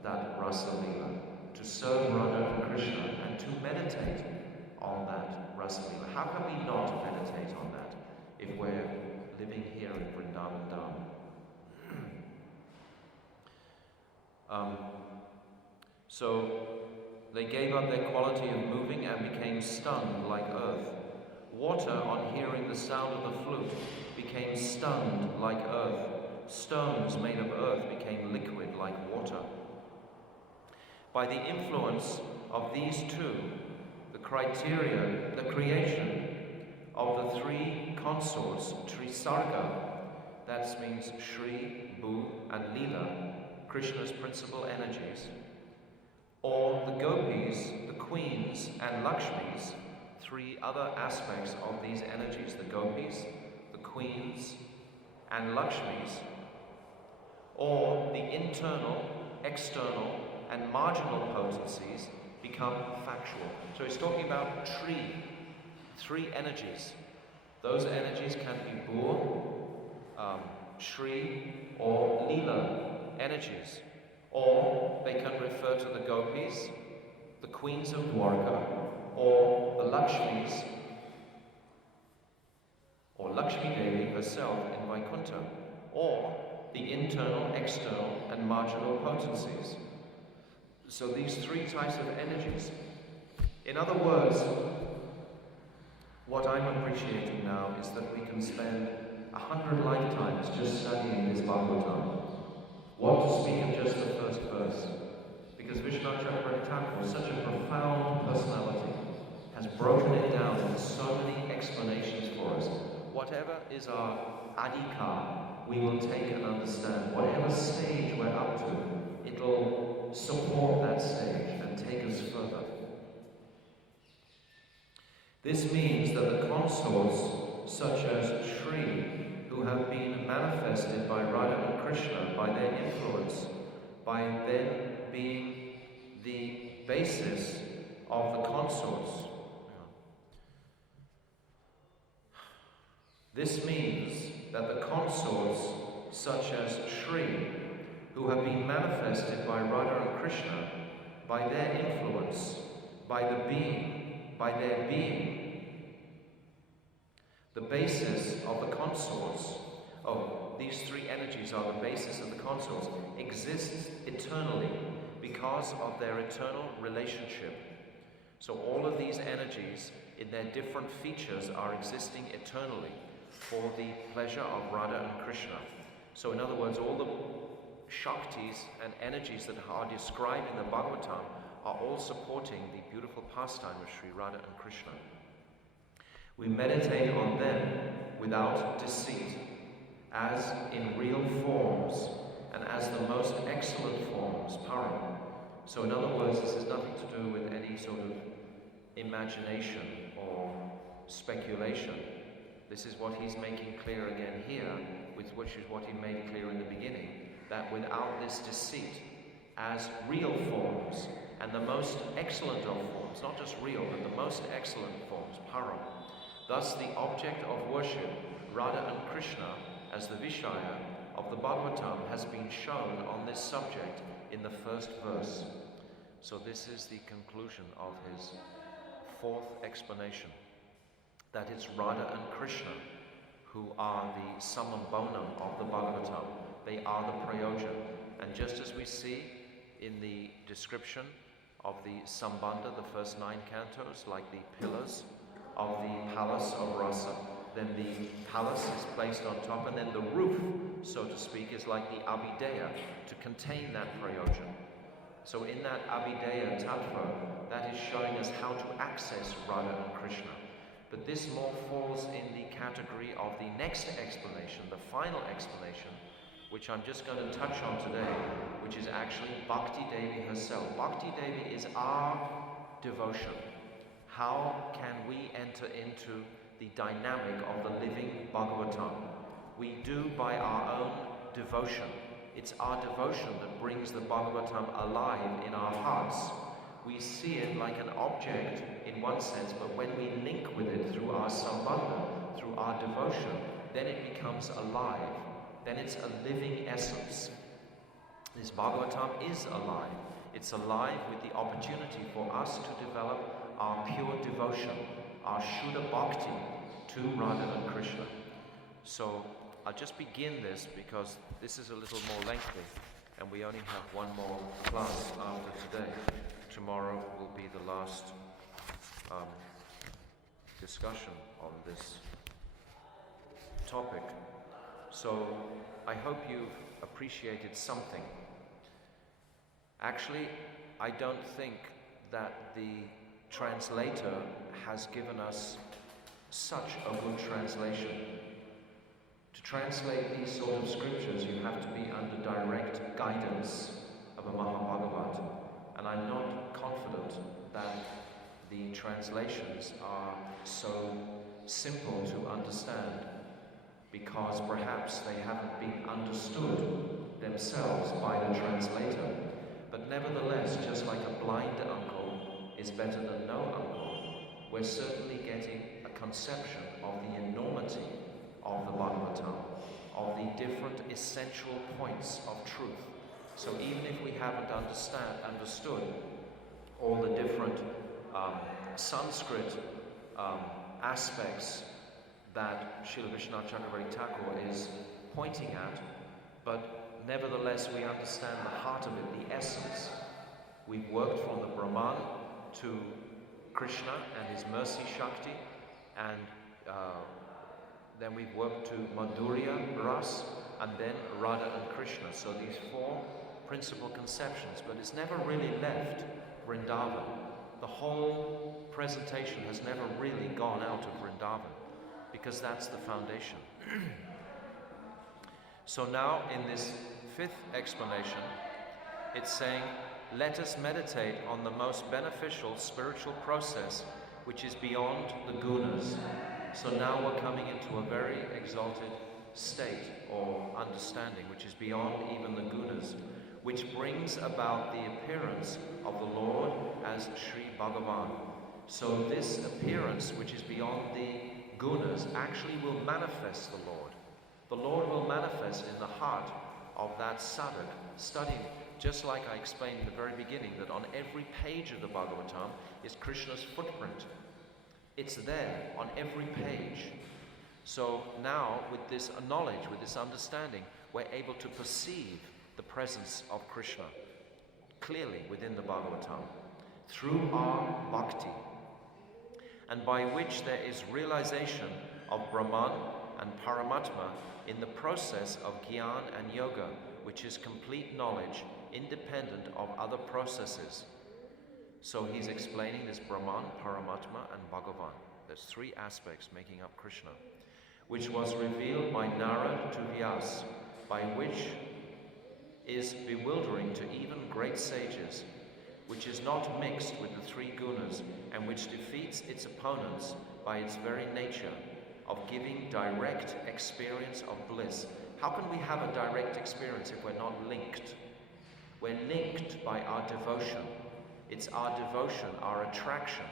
that Rasa Leela, to serve Radha and Krishna, and to meditate on that Rasa Leela. How can we not meditate on that if we're living here in Vrindavan Dham? So they gave up their quality of moving and became stunned like earth. Water, on hearing the sound of the flute, became stunned like earth. Stones made of earth became liquid like water. By the influence of these two, the creation of the three consorts, Trisarga, that means Shri, Bhu, and Leela, Krishna's principal energies, or the gopis, the queens, and Lakshmis, three other aspects of these energies, the gopis, the queens, and Lakshmis, or the internal, external, and marginal potencies become factual. So he's talking about three energies. Those energies can be Bhur, Shri, or Leela energies. Or they can refer to the Gopis, the queens of Dwarka, or the Lakshmis, or Lakshmi Devi herself in Vaikuntha, or the internal, external, and marginal potencies. So these three types of energies. In other words, what I'm appreciating now is that we can spend 100 lifetimes just studying this Bhagavatam. What to speak of just the first verse? Because Vishwanath Chakravarti Thakur, such a profound personality, has broken it down into so many explanations for us. Whatever is our adhikar, we will take and understand. Whatever stage we're up to, it'll support that stage and take us further. This means that the consorts, such as Shri, who have been manifested by Radha and Krishna, by their influence, by them being the basis of the consorts. This means that the consorts, such as Shri, who have been manifested by Radha and Krishna, by their influence, by their being, the basis of the consorts, these three energies are the basis of the consorts, exists eternally because of their eternal relationship. So all of these energies in their different features are existing eternally for the pleasure of Radha and Krishna. So in other words, all the Shaktis and energies that are described in the Bhagavatam are all supporting the beautiful pastime of Sri Radha and Krishna. We meditate on them without deceit, as in real forms and as the most excellent forms, param. So in other words, this has nothing to do with any sort of imagination or speculation. This is what he's making clear again here, which is what he made clear in the beginning, that without this deceit, as real forms and the most excellent of forms, not just real, but the most excellent forms, param. Thus the object of worship, Radha and Krishna, as the Vishaya of the Bhagavatam, has been shown on this subject in the first verse. So this is the conclusion of his fourth explanation, that it's Radha and Krishna who are the summum bonum of the Bhagavatam. They are the prayojan. And just as we see in the description of the Sambandha, the first 9 cantos, like the pillars of the palace of rasa, then the palace is placed on top, and then the roof, so to speak, is like the abhideya to contain that prayojan. So in that abhideya tattva, that is showing us how to access Radha and Krishna. But this more falls in the category of the next explanation, the final explanation, which I'm just going to touch on today, which is actually Bhakti Devi herself. Bhakti Devi is our devotion. How can we enter into the dynamic of the living Bhagavatam? We do by our own devotion. It's our devotion that brings the Bhagavatam alive in our hearts. We see it like an object in one sense, but when we link with it through our sambandha, through our devotion, then it becomes alive. Then it's a living essence. This Bhagavatam is alive. It's alive with the opportunity for us to develop our pure devotion, our Shuddha Bhakti to Radha and Krishna. So I'll just begin this because this is a little more lengthy and we only have one more class after today. Tomorrow will be the last discussion on this topic. So I hope you've appreciated something. Actually, I don't think that the translator has given us such a good translation. To translate these sort of scriptures, you have to be under direct guidance of a Mahabhagavat. And I'm not confident that the translations are so simple to understand, because perhaps they haven't been understood themselves by the translator. But nevertheless, just like a blind uncle is better than no uncle, we're certainly getting a conception of the enormity unity of the Bhagavatam, of the different essential points of truth. So even if we haven't understood all the different Sanskrit aspects that Srila Vishwanath Chakravarti Thakur is pointing at, but nevertheless we understand the heart of it, the essence. We've worked from the Brahman to Krishna and his mercy Shakti, and then we've worked to Madhurya Ras, and then Radha and Krishna. So these four principal conceptions, but it's never really left Vrindavan. The whole presentation has never really gone out of Vrindavan, because that's the foundation. So now in this fifth explanation, it's saying, let us meditate on the most beneficial spiritual process which is beyond the gunas. So now we're coming into a very exalted state or understanding which is beyond even the gunas, which brings about the appearance of the Lord as Sri Bhagavan. So this appearance which is beyond the gunas actually will manifest the Lord. The Lord will manifest in the heart of that sadhak studying. Just like I explained in the very beginning, that on every page of the Bhagavatam is Krishna's footprint. It's there on every page. So now with this knowledge, with this understanding, we're able to perceive the presence of Krishna clearly within the Bhagavatam through our bhakti, and by which there is realization of Brahman and Paramatma in the process of Gyan and Yoga, which is complete knowledge independent of other processes. So he's explaining this Brahman, Paramatma and Bhagavan. There's three aspects making up Krishna, which was revealed by Narad to Vyas, by which is bewildering to even great sages, which is not mixed with the three gunas, and which defeats its opponents by its very nature of giving direct experience of bliss. How can we have a direct experience if we're not linked? We're linked by our devotion. It's our devotion, our attraction,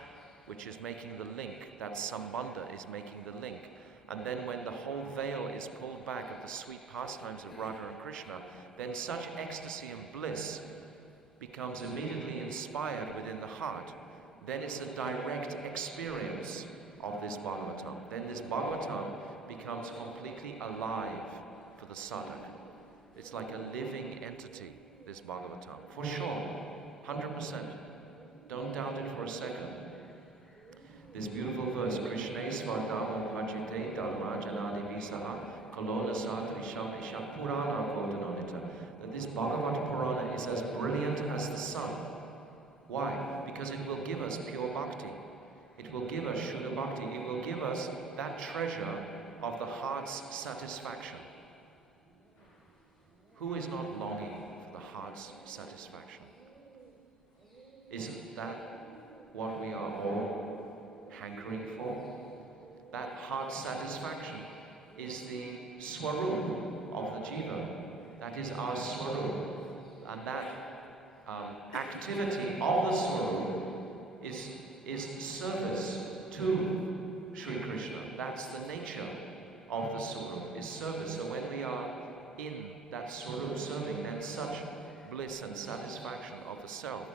which is making the link. That Sambandha is making the link. And then when the whole veil is pulled back of the sweet pastimes of Radha and Krishna, then such ecstasy and bliss becomes immediately inspired within the heart. Then it's a direct experience of this Bhagavatam. Then this Bhagavatam becomes completely alive for the sadhak. It's like a living entity, this Bhagavatam. For sure, 100%. Don't doubt it for a second. This beautiful verse, Krishna Svardamo Pachite Dharma Janadi Visaha Kolona Satrisham Isham Purana Kodanonita. That this Bhagavata Purana is as brilliant as the sun. Why? Because it will give us pure bhakti. It will give us Shuddha Bhakti. It will give us that treasure of the heart's satisfaction. Who is not longing for the heart's satisfaction? Isn't that what we are all hankering for? That heart satisfaction is the swarup of the jiva. That is our swarup. And that activity of the swarup is service to Sri Krishna. That's the nature of the swarup, is service. So when we are in that swarup serving, then such bliss and satisfaction of the self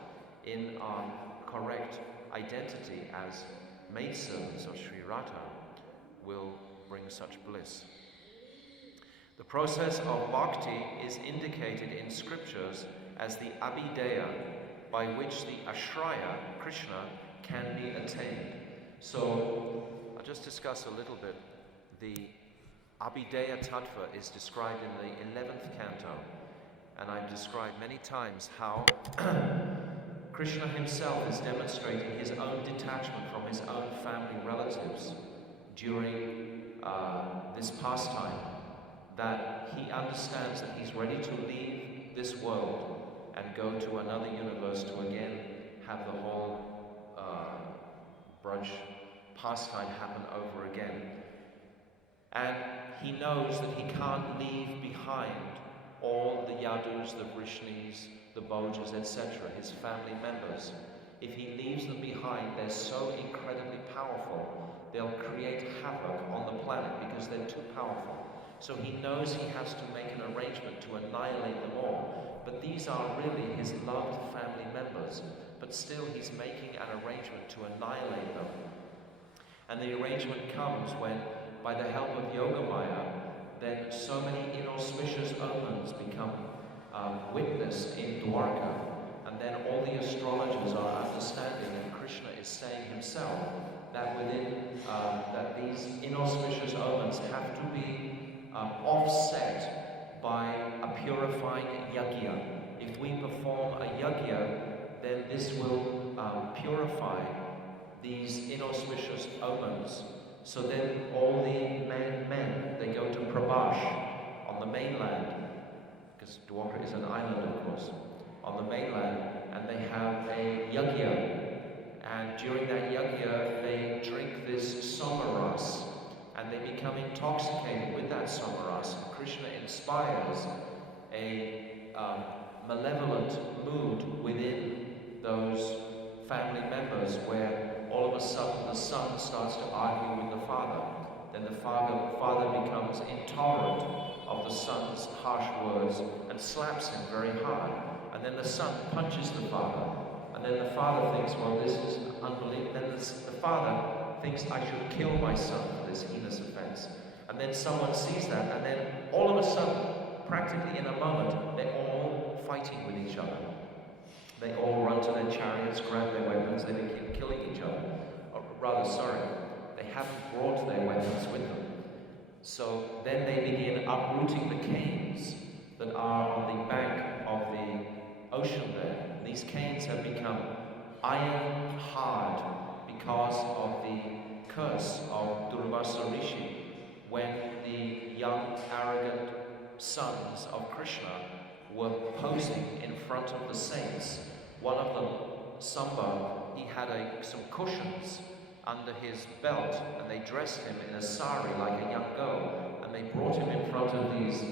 in our correct identity as maidservants of Sri Radha will bring such bliss. The process of bhakti is indicated in scriptures as the abhideya, by which the ashraya, Krishna, can be attained. So I'll just discuss a little bit. The abhideya tattva is described in the 11th canto, and I've described many times how Krishna himself is demonstrating his own detachment from his own family relatives during this pastime, that he understands that he's ready to leave this world and go to another universe to again have the whole Braj pastime happen over again. And he knows that he can't leave behind all the Yadus, the Vrishnis, the Bhojas, etc., his family members. If he leaves them behind, they're so incredibly powerful they'll create havoc on the planet because they're too powerful. So he knows he has to make an arrangement to annihilate them all. But these are really his loved family members. But still he's making an arrangement to annihilate them. And the arrangement comes when, by the help of Yogamaya, then so many inauspicious omens become witnessed in Dwarka. And then all the astrologers are understanding, and Krishna is saying himself, that that these inauspicious omens have to be offset by a purifying yajna. If we perform a yajna, then this will purify these inauspicious omens. So then all the men, they go to Prabhash on the mainland, because Dwarka is an island, of course, on the mainland, and they have a yajna. And during that yajna, they drink this somaras, and they become intoxicated with that somaras. Krishna inspires a malevolent mood within those family members, where all of a sudden the son starts to argue with the father. Then the father becomes intolerant of the son's harsh words and slaps him very hard. And then the son punches the father. And then the father thinks, well, this is unbelievable. Then the father thinks, I should kill my son for this heinous offense. And then someone sees that, and then all of a sudden, practically in a moment, they're all fighting with each other. They all run to their chariots, grab their weapons, they begin killing each other. Or rather, sorry, they haven't brought their weapons with them. So then they begin uprooting the canes that are on the bank of the ocean there. These canes have become iron hard because of the curse of Durvasa Rishi, when the young, arrogant sons of Krishna were posing in front of the saints. One of them, Samba, he had some cushions under his belt, and they dressed him in a sari like a young girl, and they brought him in front of these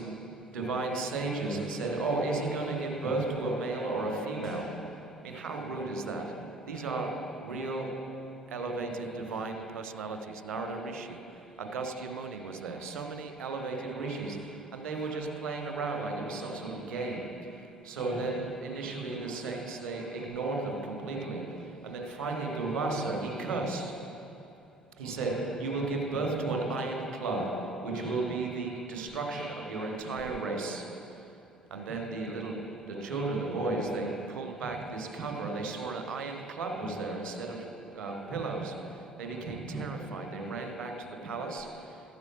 divine sages and said, oh, is he going to give birth to a male or a female? I mean, how rude is that? These are real elevated divine personalities. Narada Rishi, Agastya Muni was there. So many elevated rishis, and they were just playing around like it was some sort of game. So then initially the saints, they ignored them completely. And then finally Durvasa, he cursed. He said, you will give birth to an iron club, which will be the destruction of your entire race. And then the children, the boys, they pulled back this cover and they saw an iron club was there instead of pillows. They became terrified. They ran back to the palace,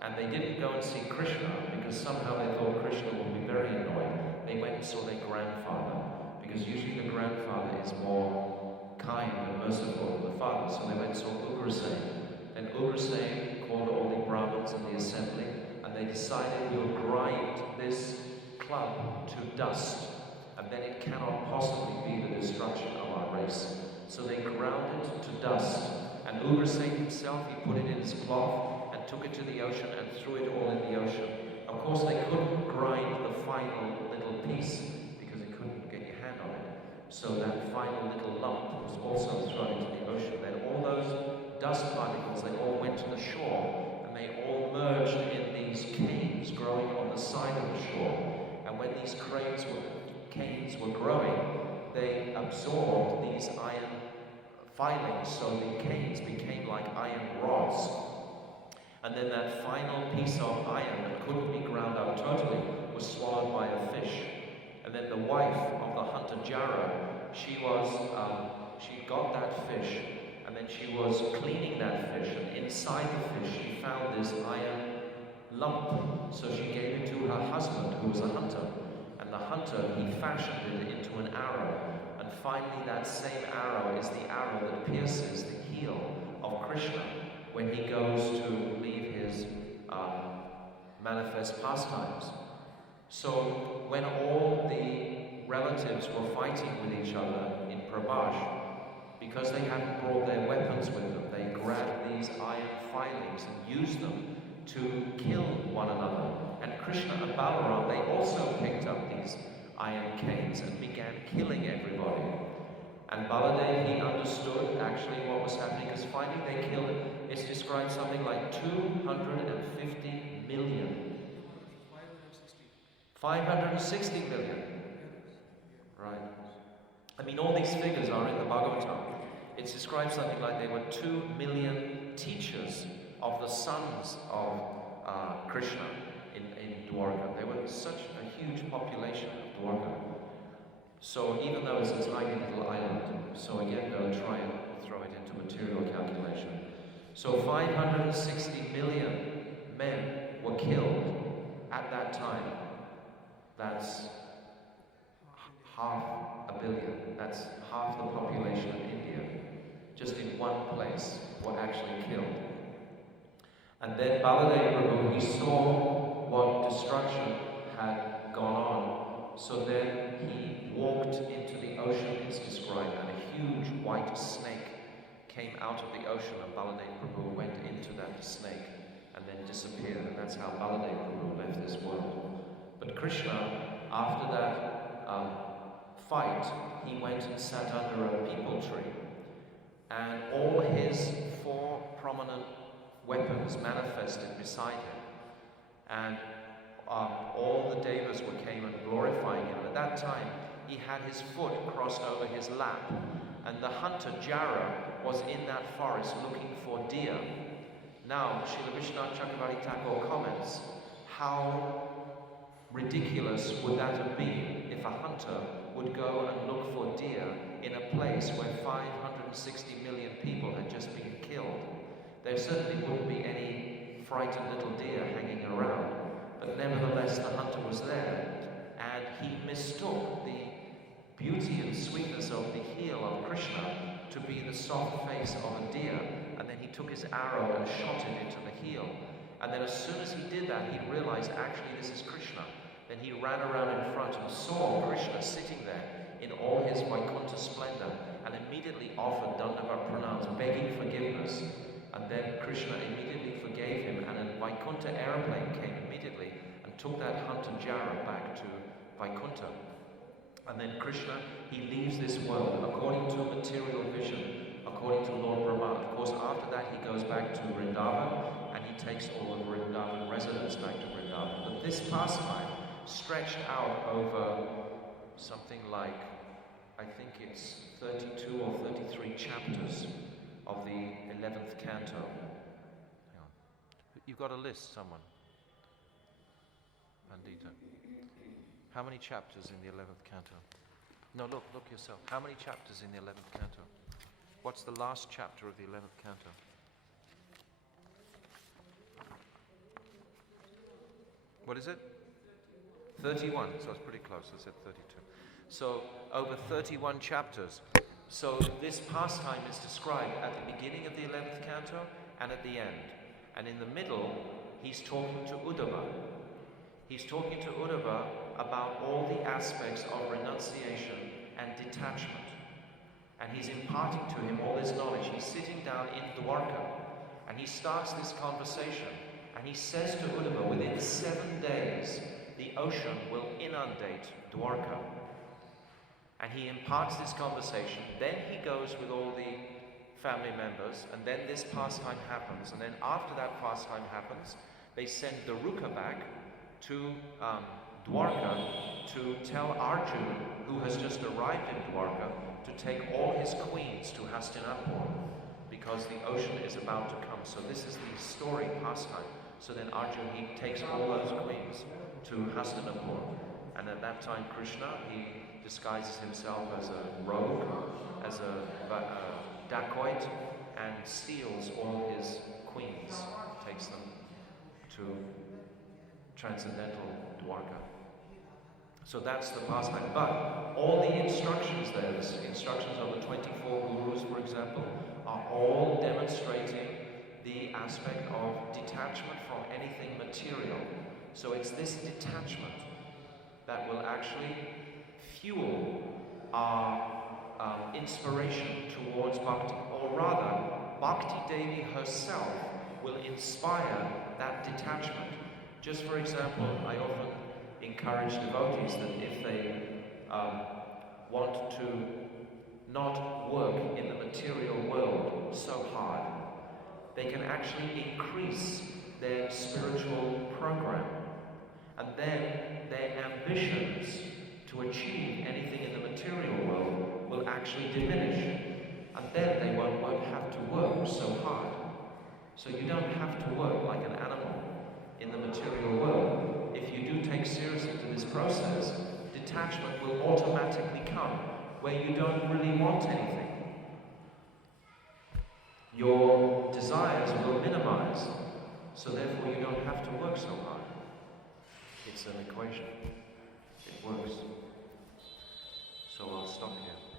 and they didn't go and see Krishna because somehow they thought Krishna would be very annoyed. They went and saw their grandfather, because usually the grandfather is more kind and merciful than the father. So they went and saw Ugrasen. And Ugrasen called all the Brahmins in the assembly, and they decided, we'll grind this club to dust, and then it cannot possibly be the destruction of our race. So they ground it to dust. And Ugrasen himself, he put it in his cloth and took it to the ocean and threw it all in the ocean. Of course, they couldn't grind the final little piece because they couldn't get your hand on it. So that final little lump was also thrown into the ocean. Then all those dust particles, they all went to the shore, and they all merged in these canes growing on the side of the shore. And when these canes were growing, they absorbed these iron filings, so the canes became like iron rods. And then that final piece of iron that couldn't be ground up totally was swallowed by a fish. And then the wife of the hunter Jara, she got that fish, and then she was cleaning that fish, and inside the fish she found this iron lump. So she gave it to her husband, who was a hunter. And the hunter, he fashioned it into an arrow. And finally, that same arrow is the arrow that pierces the heel of Krishna when he goes to leave his manifest pastimes. So when all the relatives were fighting with each other in Prabhash, because they hadn't brought their weapons with them, they grabbed these iron filings and used them to kill one another. And Krishna and Balaram, they also picked up these iron canes and began killing everybody. And Baladev, he understood actually what was happening, because finally they killed it. It's described something like 250 million. 560 million. Right. I mean, all these figures are in the Bhagavatam. It's described something like there were 2 million teachers of the sons of Krishna in Dwarka. There was such a huge population of Dwarka. So even though it's a tiny little island, so again, don't try and throw it into material calculation. So 560 million men were killed at that time. That's half a billion. That's half the population of India. Just in one place were actually killed. And then Baladev Prabhu, he saw what destruction had gone on. So then he walked into the ocean, it's described, and a huge white snake came out of the ocean, and Baladev Prabhu went into that snake and then disappeared. And that's how Baladev Prabhu left this world. But Krishna, after that fight, he went and sat under a peepal tree, and all his 4 prominent weapons manifested beside him, and all the devas came and glorifying him. At that time, he had his foot crossed over his lap, and the hunter Jara was in that forest looking for deer. Now, Srila Vishwanath Chakravarti Thakur comments, how ridiculous would that have been if a hunter would go and look for deer in a place where 560 million people had just been killed? There certainly wouldn't be any frightened little deer hanging around, but nevertheless the hunter was there, and he mistook the beauty and sweetness of the heel of Krishna to be the soft face of a deer, and then he took his arrow and shot it into the heel. And then as soon as he did that, he realized actually this is Krishna. Then he ran around in front and saw Krishna sitting there in all his Vaikuntha splendor, and immediately offered Dandavat pranams, begging forgiveness. And then Krishna immediately forgave him, and a Vaikuntha airplane came immediately and took that hunter Jara back to Vaikuntha. And then Krishna, he leaves this world according to material vision, according to Lord Brahma. Of course, after that he goes back to Vrindavan, and he takes all of Vrindavan residents back to Vrindavan. But this pastime stretched out over something like, I think it's 32 or 33 chapters of the 11th canto. Hang on. You've got a list, someone? Pandita. How many chapters in the 11th canto? No, look yourself. How many chapters in the 11th canto? What's the last chapter of the 11th canto? What is it? 31, so it's pretty close. I said 32. So, over 31 chapters. So, this pastime is described at the beginning of the 11th canto and at the end. And in the middle, he's talking to Uddhava. He's talking to Uddhava about all the aspects of renunciation and detachment. And he's imparting to him all this knowledge. He's sitting down in Dwarka, and he starts this conversation. And he says to Uddhava, within 7 days, the ocean will inundate Dwarka. And he imparts this conversation. Then he goes with all the family members, and then this pastime happens. And then after that pastime happens, they send Daruka back to Dwarka to tell Arjuna, who has just arrived in Dwarka, to take all his queens to Hastinapur, because the ocean is about to come. So this is the story pastime. So then Arjuna, he takes all those queens to Hastinapur. And at that time, Krishna, he disguises himself as a rogue, as a dacoit, and steals all his queens, takes them to transcendental Dwarka. So that's the pastime. But all the instructions there, the instructions of the 24 gurus, for example, are all demonstrating the aspect of detachment from anything material. So it's this detachment that will actually fuel our inspiration towards bhakti. Or rather, Bhakti Devi herself will inspire that detachment. Just for example, I often encourage devotees that if they want to not work in the material world so hard. They can actually increase their spiritual program, and then their ambitions to achieve anything in the material world will actually diminish, and then they won't have to work so hard. So you don't have to work like an animal in the material world. If you do take seriously to this process, detachment will automatically come where you don't really want anything. Your desires will minimize, so therefore you don't have to work so hard. It's an equation. It works. So I'll stop here.